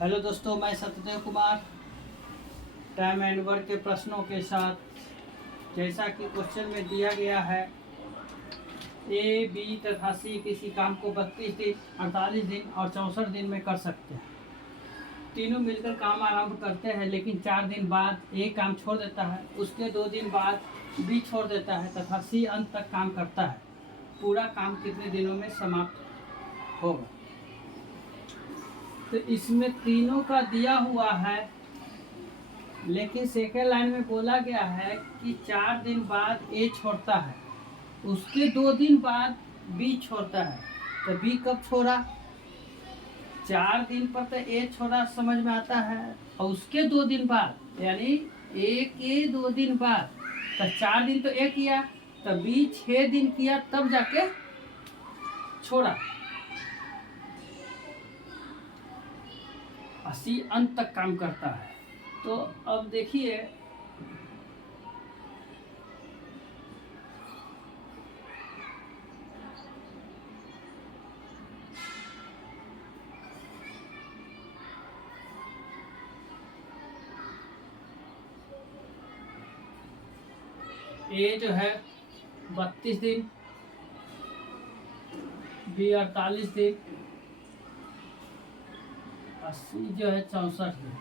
Hello दोस्तों, मैं Satyadev Kumar time and work के प्रश्नों के साथ, जैसा कि क्वेश्चन में दिया गया है, ए बी तथा सी किसी काम को 32 दिन, 48 दिन और 64 दिन में कर सकते हैं। तीनों मिलकर काम आरंभ करते हैं, लेकिन 4 दिन बाद ए काम छोड़ देता है, उसके 2 दिन बाद बी छोड़ देता है तथा सी अंत तक काम करता है। पूरा काम कितने दिनों में समाप्त होगा? तो इसमें तीनों का दिया हुआ है, लेकिन सेकेंड लाइन में बोला गया है कि 4 दिन बाद ए छोड़ता है, उसके 2 दिन बाद बी छोड़ता है। तो बी कब छोड़ा? 4 दिन पर तो ए छोड़ा, समझ में आता है, और उसके 2 दिन बाद यानी ए के 2 दिन बाद, तो 4 दिन तो ए किया, तो बी 6 दिन किया, तब जाके छोड़ा। 80 अंत तक काम करता है। तो अब देखिए, ए जो है 32 दिन, बी 48 दिन, और सी जो है 64 दिन।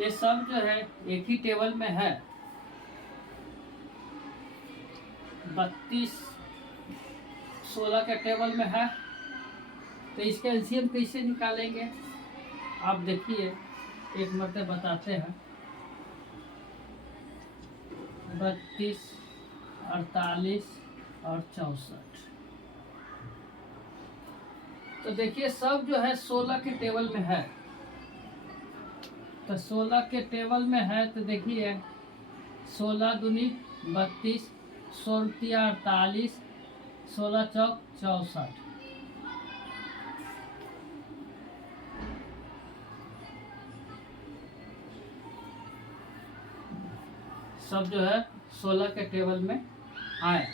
ये सब जो है एक ही टेबल में है। 32 16 के टेबल में है, तो इसका एलसीएम कैसे निकालेंगे? आप देखिए, एक मरतबा बताते हैं। 32, 48 और 64। तो देखिए, सब जो है 16 के टेबल में है। तो 16 के टेबल में है, तो देखिए 16 दूनी 32, 16 48, 16 चौक 64। सब जो है 16 के टेबल में आए।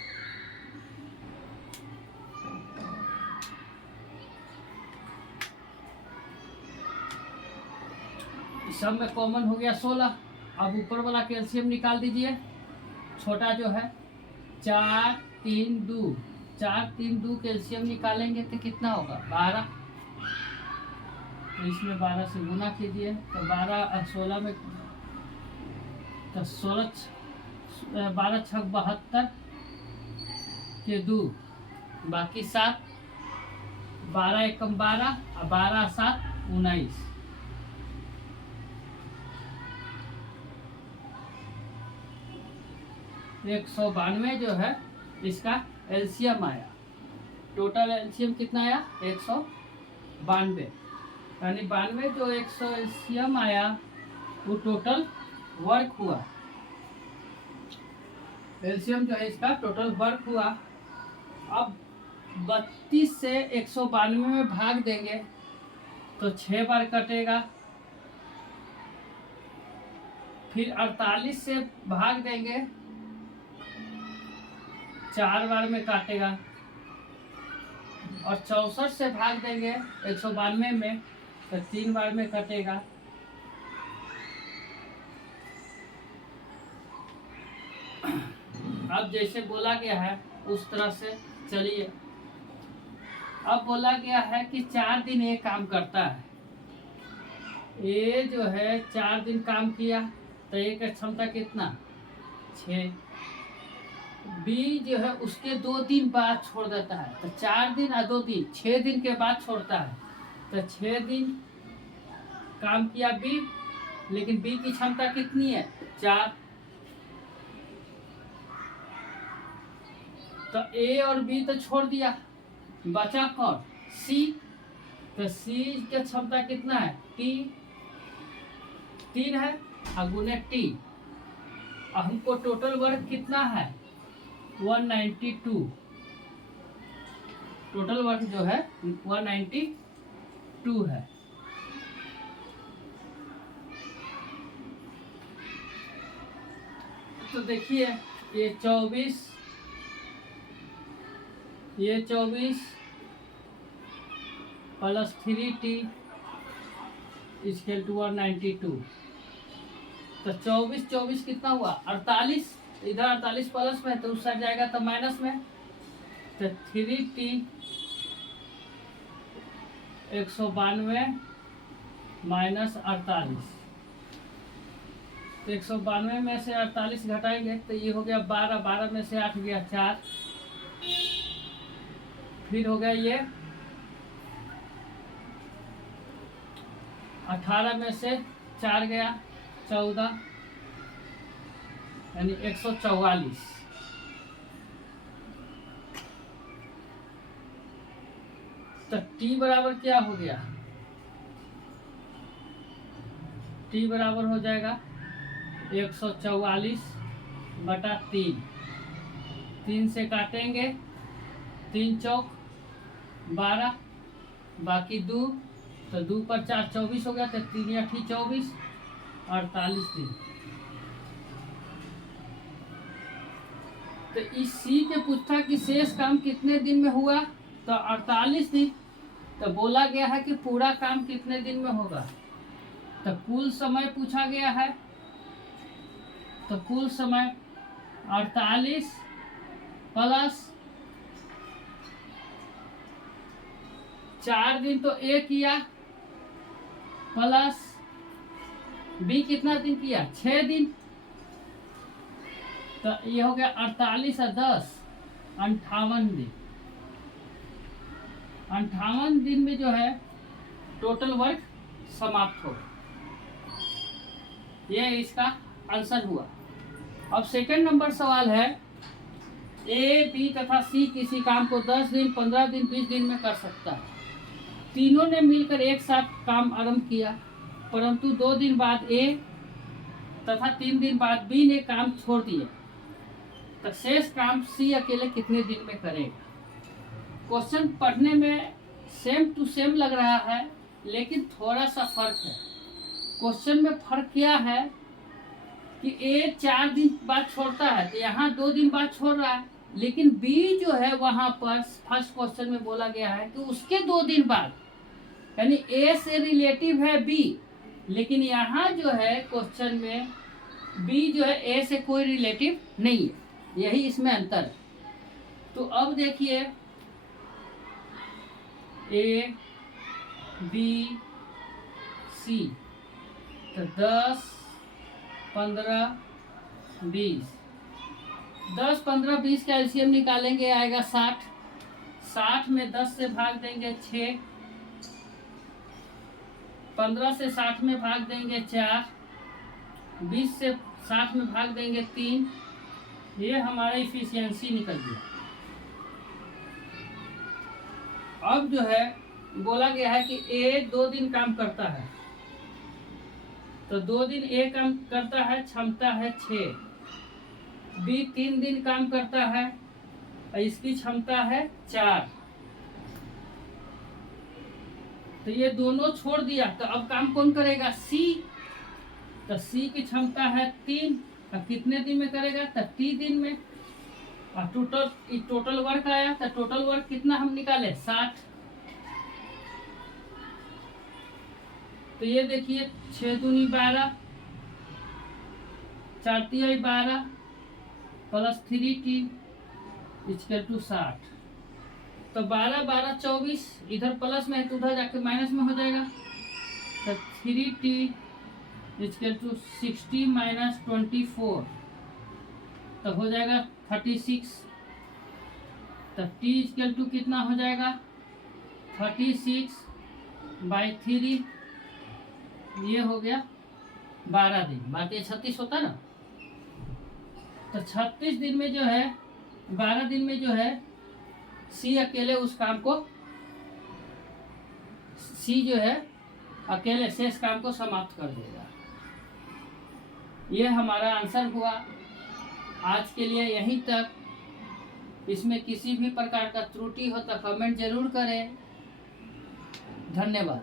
सब में कॉमन हो गया 16। अब ऊपर वाला कैल्शियम निकाल दीजिए। छोटा जो है 4 3 2, 4 3 2 कैल्शियम निकालेंगे तो कितना होगा? 12। तो इसमें 12 से गुना कीजिए, तो 12 और 16 में, तो 16 12 6 72 के 2, बाकी 7, 12 एकम 12 और 12 7 19। 192 जो है इसका एलसीएम आया। टोटल एलसीएम कितना आया? 192। यानी 92 जो 100 एलसीएम आया, वो टोटल वर्क हुआ। एलसीएम जो है इसका टोटल वर्क हुआ। अब 32 से 192 में भाग देंगे तो 6 बार कटेगा। फिर 48 से भाग देंगे, 4 बार में काटेगा। और 64 से भाग देंगे 192 में, तो 3 बार में कटेगा। अब जैसे बोला गया है उस तरह से चलिए। अब बोला गया है कि 4 दिन ये काम करता है। ये जो है 4 दिन काम किया, तो एक क्षमता कितना? 6। बी जो है उसके 2 दिन बाद छोड़ देता है, तो 4 दिन और 2 दिन 6 दिन के बाद छोड़ता है। तो 6 दिन काम किया बी, लेकिन बी की क्षमता कितनी है? 4। तो ए और बी तो छोड़ दिया, बचा कौन? सी। तो सी की क्षमता कितना है? टी, 3 है, और गुने टी। और हमको टोटल वर्क कितना है? 192। टोटल वर्क जो है 192 है। तो देखिए, ये 24, ये 24, प्लस 3t इक्वल टू 192। तो 24 कितना हुआ 48, इधर 48 प्लस में तो उस साइड जाएगा तो माइनस में। तो 3t 192 माइनस 48, तो 192 में से 48 घटाएंगे तो ये हो गया 12, 12 में से 8 गया 4, फिर हो गया ये 18 में से 4 गया 14, यानी 144। तो t बराबर क्या हो गया, t बराबर हो जाएगा 144 बटा 3, 3 से काटेंगे 3 चौक 12, बाकी 2, तो 2 पर 4 24 हो गया, तो 3 या 24, 48 दिन। तो इस सी के पूछा कि शेष काम कितने दिन में हुआ, तो 48 दिन। तो बोला गया है कि पूरा काम कितने दिन में होगा, तो कुल समय पूछा गया है, तो कुल समय 48 प्लस 4 दिन तो ए किया, प्लस बी कितना दिन किया 6 दिन, तो ये हो गया 48 और 10 58 दिन। 58 दिन में जो है टोटल वर्क समाप्त हो, ये इसका आंसर हुआ। अब सेकंड नंबर सवाल है, ए बी तथा सी किसी काम को 10 दिन 15 दिन 20 दिन में कर सकता है। तीनों ने मिलकर एक साथ काम आरंभ किया, परंतु 2 दिन बाद ए तथा 3 दिन बाद बी ने काम छोड़ दिए, तो शेष काम सी अकेले कितने दिन में करेगा। क्वेश्चन पढ़ने में सेम टू सेम लग रहा है, लेकिन थोड़ा सा फर्क है। क्वेश्चन में फर्क क्या है कि ए 4 दिन बाद छोड़ता है, तो यहाँ 2 दिन बाद छोड़ रहा है, लेकिन बी जो है वहां पर फर्स्ट क्वेश्चन में बोला गया है कि उसके 2 दिन बाद, यानी ए से रिलेटिव है बी, लेकिन यहाँ जो है क्वेश्चन में बी जो है ए से कोई रिलेटिव नहीं है, यही इसमें अंतर है। तो अब देखिए ए बी सी, तो 10 15 20, 10 15 20 का एलसीएम निकालेंगे, आएगा 60। 60 में 10 से भाग देंगे 6, 15 से 60 में भाग देंगे 4, 20 से 60 में भाग देंगे 3, ये हमारा इफिशियंसी निकल गया। अब जो है बोला गया है कि ए 2 दिन काम करता है, तो 2 दिन ए काम करता है, क्षमता है 6, बी 3 दिन काम करता है, इसकी क्षमता है 4, तो ये दोनों छोड़ दिया, तो अब काम कौन करेगा सी, तो सी की क्षमता है 3, अब कितने दिन में करेगा, तो 30 दिन में। और टोटल वर्क आया, तो टोटल वर्क कितना हम निकाले 60, तो ये देखिए 6 दूनी 12, 4 तिहाई 12 प्लस 3t इक्वल टू 60, तो 12 12 24, इधर प्लस में है तो उधर जाके माइनस में हो जाएगा, तो 3t इक्वल टू 60 माइनस 24, तो हो जाएगा 36, तो t इक्वल टू कितना हो जाएगा 36/3, ये हो गया 12 दिन, बाकी 36 होता ना। तो 36 दिन में जो है 12 दिन में जो है सी अकेले उस काम को, सी जो है अकेले शेष काम को समाप्त कर देगा। ये हमारा आंसर हुआ। आज के लिए यहीं तक। इसमें किसी भी प्रकार का त्रुटि हो तो कमेंट जरूर करें। धन्यवाद।